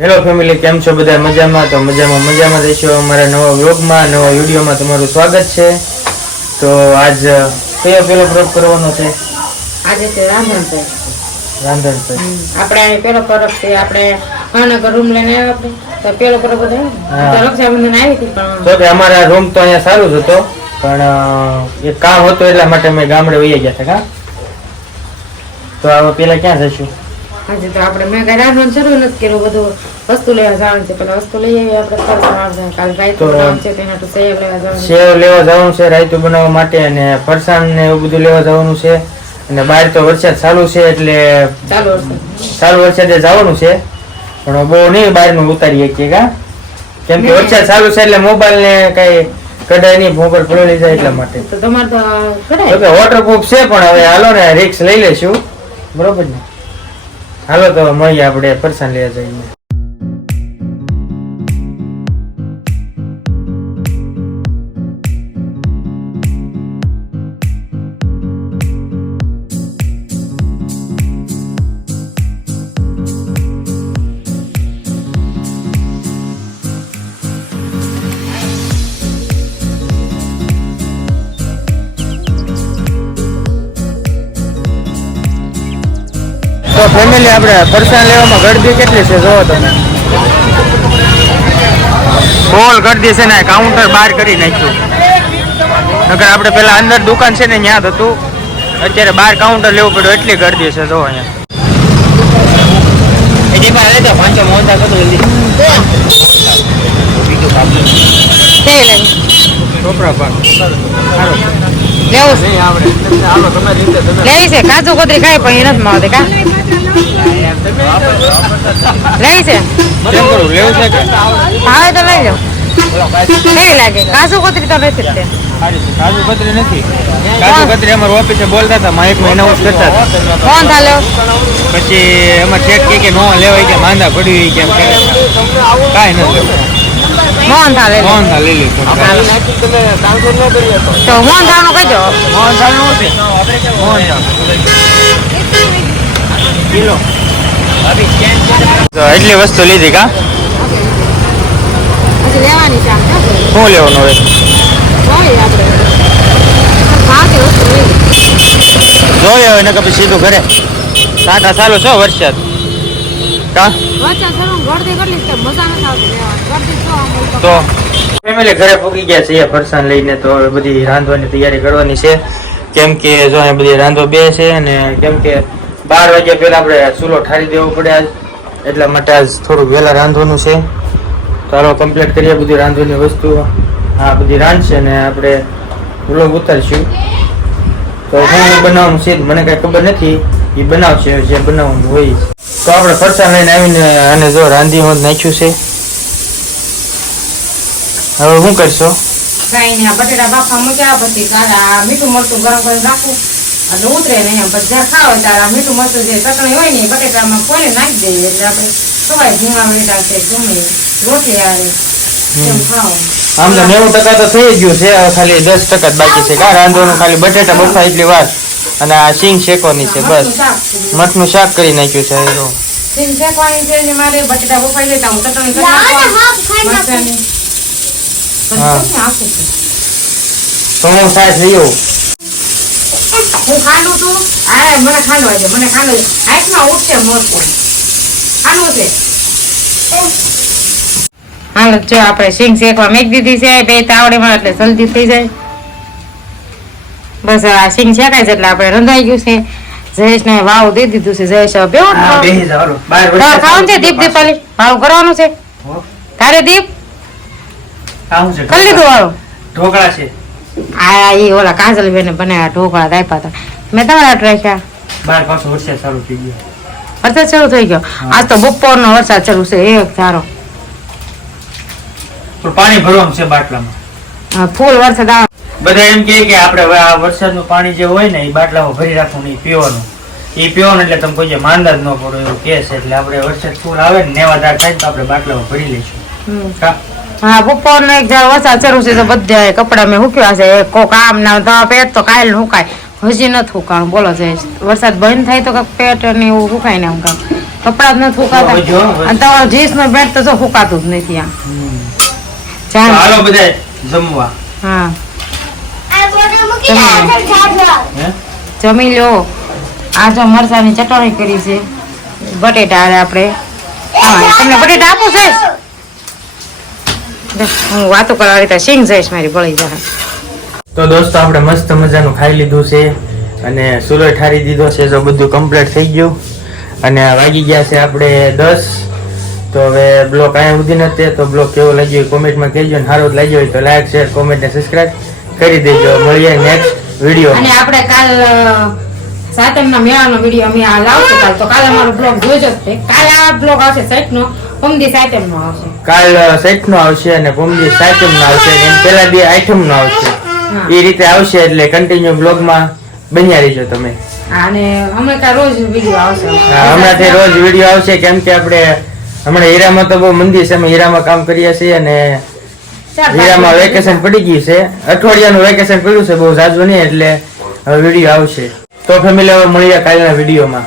Hello family, કેમ છો બધા? મજામાં? તો મજામાં રહેશો. અમારા નવા વ્લોગમાં, નવા વિડીયોમાં તમારું સ્વાગત છે. તો આજ કયો પેલો પ્રયોગ કરવાનો છે? આજે છે રાંધણ. આપણે પેલો પરબ છે. આપણે ભાવનગર રૂમ લઈને આવ્યા આપણે તો પેલો પરબ હતો. રક્ષાબંધન આવી હતી પણ તો કે અમારા રૂમ તો અહીંયા સારું જ હતો, પણ એક કામ હતું એટલા માટે અમે ગામડે વહી ગયા હતા. તો હવે પેલા ક્યાં જઈશું? આજે તો આપણે મેં કઈ રાંધવાનું શરૂ નથી કર્યું. બધું વસ્તુ લેવા જવાનું છે. પેલા વસ્તુ લઈ આવી આપણે. કાલ રાયતું બનાવવાનું છે, તેના સેવ લેવા જવાનું. સેવ લેવા જવાનું છે રાયતું બનાવવા માટે, અને ફરસાણ ને એવું બધું લેવા જવાનું છે. અને બહાર તો વરસાદ ચાલુ છે એટલે ચાલુ વરસાદે જવાનું છે, પણ બહુ નહીં બહારનું ઉતારી શકીએ કા, કેમ કે વરસાદ ચાલુ છે એટલે મોબાઈલ ને કઈ કઢાય નહીં, મોબાઈલ પલળી જાય એટલા માટે. તો તમારે તો કઢાય વોટરપ્રૂફ છે, પણ હવે હાલો ને રિક્સ લઈ લેશું, બરોબર ને? હાલો તો મળીએ આપણે ફરસાણ લેવા જઈએ. તો ફેમિલી, આપણે ફરસાણ લેવામાં ગળદી કેટલી છે જોવો તમે. બોલ ગળદી છે ને, કાઉન્ટર બહાર કરી નાખ્યું. નકર આપણે પેલા અંદર દુકાન છે ને ત્યાં હતું, અત્યારે બહાર કાઉન્ટર લેવું પડ્યું, એટલી ગળદી છે જો અહીંયા. લેવી છે કાજુ કોતરી કઈ પણ નથી માવતે કા લેવી છે લેવું છે કે ભાવે તો લઈ લો. કેવી લાગે? કાજુ કોતરી તો નથી જ તે. કાજુ કતરી નથી. કાજુ કતરી અમારા ઓફિસે બોલતા હતા, માઇક માં એનાઉન્સ કરતા હતા. કોણ થાલે? પછી અમારે ચેક કે નો લેવાય કે માંદા પડ્યું કેમ કે કાઈ નથી. મોહન થાલે મોહન થાલ લઈ લે. તો મોહન થાલ નું કહેજો. મોહન થાલ નું છે. મોહન થાલ કિલો. તો એટલી વસ્તુ લીધી કા? પછી લેવાની છે. શું લેવાનું હવે? જોઈએ હવે ને પછી સીધું ઘરે. કાંટા ચાલુ છો વરસાદ કા? તો ફેમિલી ઘરે પૂકી ગયા છે ફરસાણ લઈને. તો હવે બધી રાંધવાની તૈયારી કરવાની છે, કેમ કે જો અહીંયા બધી રાંધો બે છે, અને કેમ કે 12 વાગ્યા પહેલા આપણે ચૂલો ઠારી દેવો પડે આજ, એટલા માટે આજ થોડુંક વહેલા રાંધવાનું છે. તો હાલો કમ્પ્લીટ કરીએ બધી રાંધવાની વસ્તુ. હા, બધી રાંધશે ને આપણે વ્લોગ ઉતારશું. તો હું બનાવવાનું છે મને કઈ ખબર નથી, એ બનાવશે જે બનાવવાનું હોય. તો આપણે ફરસાણ લઈને આવીને અને જો રાંધી નાખ્યું છે. હવે શું કરશો? કઈ નહીં, બટેટા બાફા મૂક્યા, પછી મીઠું મરચું ગરમ કરીને રાખવું એટલે ઉતરે નહીં. પછી જ્યાં ખાવ ત્યારે મીઠું મરચું જે ચટણી હોય ને એ બટેટામાં કોઈને નાખી દઈએ એટલે આપણે ખવાય. ઝીણા મીઠા છે ગમે રોટલી આવે એમ ખાવ. આમ તો 90% તો થઈ ગયું છે, ખાલી 10% જ બાકી છે કા રાંધવાનું. ખાલી બટેટા બફાય એટલી વાર અને આ સિંગ શેકવાની છે બસ. મઠનું શાક કરી નાખ્યું છે. સિંગ શેકવાની છે ને મારે બટેટા બફાઈ લેતા હું ચટણી કરી મરચાની. તો હું સાસ લઈ આવું. હું ખાંડું છું. આ મને ખાંડવા છે, મને ખાંડવું હાથમાં ઉઠશે મોરકું ખાંડવું છે. હાલો જો આપણે સિંગ શેકવા મેક દીધી છે બે તાવડીમાં, એટલે જલ્દી થઈ જાય. બસ આ સિંગ શેકાય છે એટલે આપણે રંધાઈ ગયું છે. જયેશ ને વાવ દઈ દીધું છે. જયેશ ખાવાનું છે. દીપ દીપાલી વાવ કરવાનું છે તારે. દીપ કરી લીધું વાળું ઢોકળા છે. આ એ ઓલા કાજલ બેને બનાવ્યા ઢોકળા આપ્યા હતા મેં તમારા રાખ્યા. બાર પાછો વરસાદ ચાલુ થઈ ગયો. વરસાદ શરૂ થઈ ગયો આજ તો બપોરનો વરસાદ શરૂ છે. એક ધારો પાણી ભરવાનું છે બાટલામાં. ફૂલ વરસાદ આવે. બધા એમ કે આપણે હવે આ વરસાદનું પાણી જે હોય ને એ બાટલામાં ભરી રાખવું ને પીવાનું. એ પીવાનું એટલે તમે કોઈ માંદા જ ન પડો એવું કે છે. એટલે આપણે વરસાદ ફૂલ આવે ને નેવાદાર થાય તો આપણે બાટલામાં ભરી લઈશું. હા, બપોર નો એક જયારે વરસાદ શરૂ છે તો બધા કપડા મેં હુક્યા છે. કોક આમ ના પેટ તો કાયલ હુકાય, હજી નથી હુકાણું. બોલો છે વરસાદ બંધ થાય તો પેટ ને એવું હુકાય ને આમ કામ કપડા જ નથી ફૂકાતા તો જો, બસ. અને તમારો જીન્સ નો પેન્ટ તો જો ફૂકાતું જ નથી આમ તો જાણ હાલો બધા જમવા. હા હે? જમી લો આ જો મરચાની ચટણી કરી છે બટેટા હારે આપણે હા તમને બટેટા આપું છે હું વાતો કરવા આવી સિંગ જઈશ મારી બળી જાય તો દોસ્તો આપણે મસ્ત મજાનું ખાઈ લીધું છે અને સુલો ઠારી દીધો છે તો બધું કમ્પ્લીટ થઈ ગયું અને વાગી ગયા છે આપણે 10. તો હવે બ્લોગ અહીંયા સુધી નથી તો બ્લોગ કેવો લાગ્યો કોમેન્ટમાં કહેજો અને સારો લાગ્યો હોય તો લાઈક શેર કોમેન્ટ ને સબસ્ક્રાઇબ કરી દેજો. મળીએ નેક્સ્ટ વિડીયો. અને આપણે કાલ સાતમના મેળાનો વિડીયો અમે આ લાવશું કાલ તો કાલે અમારો બ્લોગ જોજો જ તે કાલે આ બ્લોગ આવશે સાઈટનો પમદી સાતમનો આવશે કાલ 60 નો આવશે અને પોમદી 7 નો આવશે અને એમ પહેલા બે આઈટમ નો આવશે. હા. એ રીતે આવશે એટલે કન્ટિન્યુ બ્લોગમાં બન્યા રહીજો તમે. અને અમે કાલ રોજ વિડીયો આવશે હમણાંથી રોજ વિડીયો આવશે કેમ કે આપણે હમણાં હીરામાં તો બહુ મંદી છે. અમે હીરામાં કામ કરીએ છીએ અને હીરામાં વેકેશન પડી ગયું છે. અઠવાડિયાનું વેકેશન પડ્યું છે બહુ ઝાઝું નહીં એટલે હવે વિડીયો આવશે. તો ફેમિલી હવે મળીએ કાલના વિડીયોમાં.